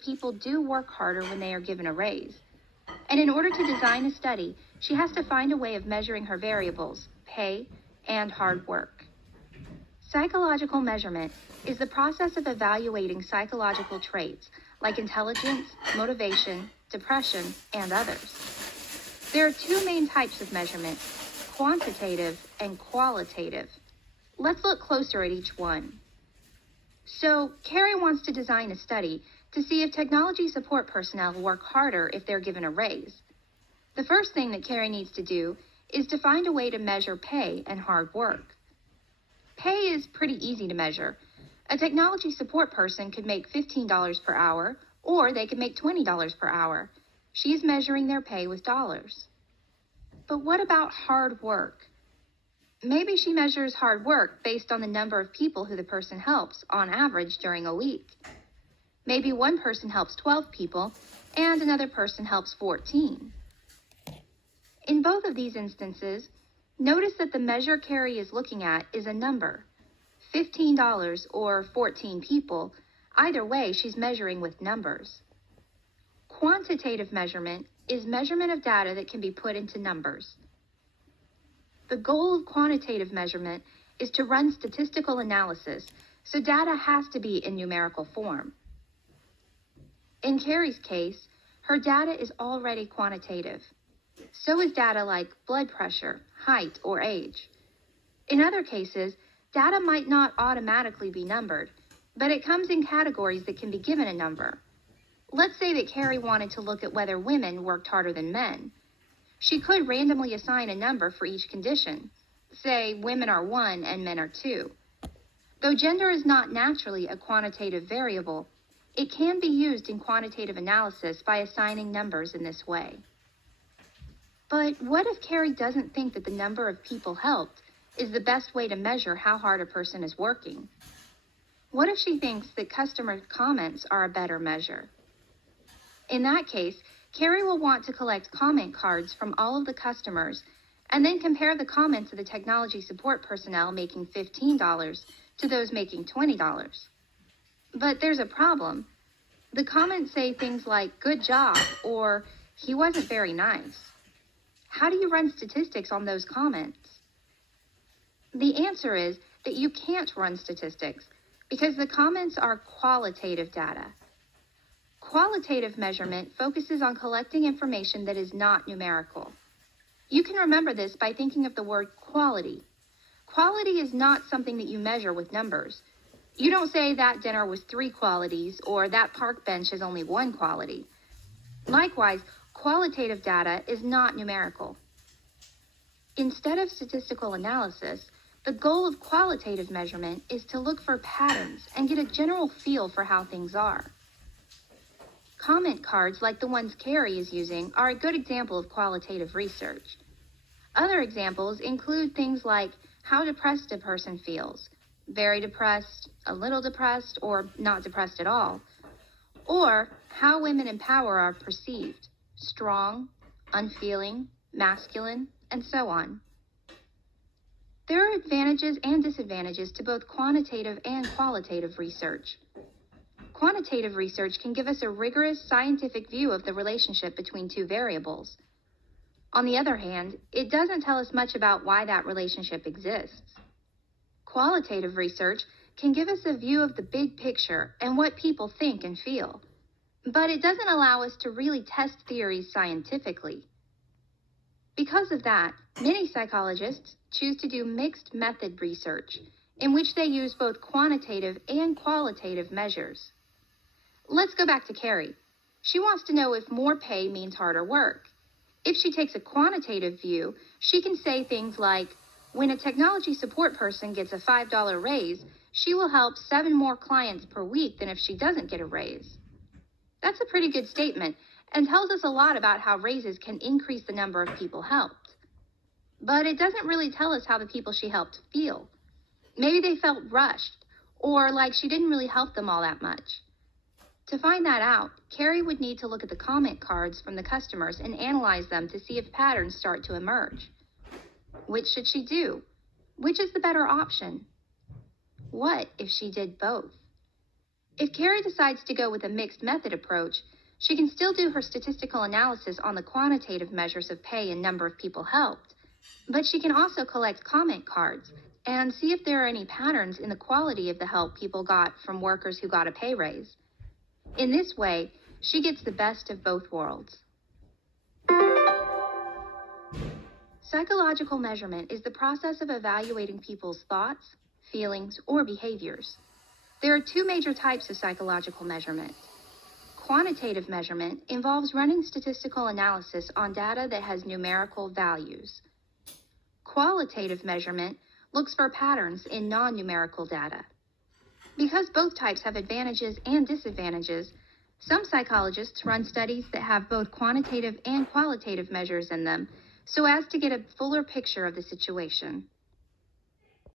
that people do work harder when they are given a raise. And in order to design a study, she has to find a way of measuring her variables, pay, and hard work. Psychological measurement is the process of evaluating psychological traits like intelligence, motivation, depression, and others. There are two main types of measurement, quantitative and qualitative. Let's look closer at each one. So, Carrie wants to design a study to see if technology support personnel work harder if they're given a raise. The first thing that Carrie needs to do is to find a way to measure pay and hard work. Pay is pretty easy to measure. A technology support person could make $15 per hour, or they could make $20 per hour. She's measuring their pay with dollars. But what about hard work? Maybe she measures hard work based on the number of people who the person helps on average during a week. Maybe one person helps 12 people and another person helps 14. In both of these instances, notice that the measure Carrie is looking at is a number, $15 or 14 people. Either way, she's measuring with numbers. Quantitative measurement is measurement of data that can be put into numbers. The goal of quantitative measurement is to run statistical analysis, so data has to be in numerical form. In Carrie's case, her data is already quantitative. So is data like blood pressure, height, or age. In other cases, data might not automatically be numbered, but it comes in categories that can be given a number. Let's say that Carrie wanted to look at whether women worked harder than men. She could randomly assign a number for each condition. Say women are 1 and men are 2. Though gender is not naturally a quantitative variable, it can be used in quantitative analysis by assigning numbers in this way. But what if Carrie doesn't think that the number of people helped is the best way to measure how hard a person is working? What if she thinks that customer comments are a better measure? In that case, Carrie will want to collect comment cards from all of the customers and then compare the comments of the technology support personnel making $15 to those making $20. But there's a problem. The comments say things like, "Good job," or "He wasn't very nice." How do you run statistics on those comments? The answer is that you can't run statistics because the comments are qualitative data. Qualitative measurement focuses on collecting information that is not numerical. You can remember this by thinking of the word quality. Quality is not something that you measure with numbers. You don't say that dinner was 3 qualities or that park bench is only 1 quality. Likewise, qualitative data is not numerical. Instead of statistical analysis, the goal of qualitative measurement is to look for patterns and get a general feel for how things are. Comment cards like the ones Carrie is using are a good example of qualitative research. Other examples include things like how depressed a person feels, very depressed, a little depressed, or not depressed at all, or how women in power are perceived, strong, unfeeling, masculine, and so on. There are advantages and disadvantages to both quantitative and qualitative research. Quantitative research can give us a rigorous scientific view of the relationship between two variables. On the other hand, it doesn't tell us much about why that relationship exists. Qualitative research can give us a view of the big picture and what people think and feel, but it doesn't allow us to really test theories scientifically. Because of that, many psychologists choose to do mixed method research, in which they use both quantitative and qualitative measures. Let's go back to Carrie. She wants to know if more pay means harder work. If she takes a quantitative view, she can say things like, when a technology support person gets a $5 raise, she will help 7 more clients per week than if she doesn't get a raise. That's a pretty good statement and tells us a lot about how raises can increase the number of people helped. But it doesn't really tell us how the people she helped feel. Maybe they felt rushed, or like she didn't really help them all that much. To find that out, Carrie would need to look at the comment cards from the customers and analyze them to see if patterns start to emerge. Which should she do? Which is the better option? What if she did both? If Carrie decides to go with a mixed method approach, she can still do her statistical analysis on the quantitative measures of pay and number of people helped, but she can also collect comment cards and see if there are any patterns in the quality of the help people got from workers who got a pay raise. In this way, she gets the best of both worlds. Psychological measurement is the process of evaluating people's thoughts, feelings, or behaviors. There are two major types of psychological measurement. Quantitative measurement involves running statistical analysis on data that has numerical values. Qualitative measurement looks for patterns in non-numerical data. Because both types have advantages and disadvantages, some psychologists run studies that have both quantitative and qualitative measures in them so as to get a fuller picture of the situation.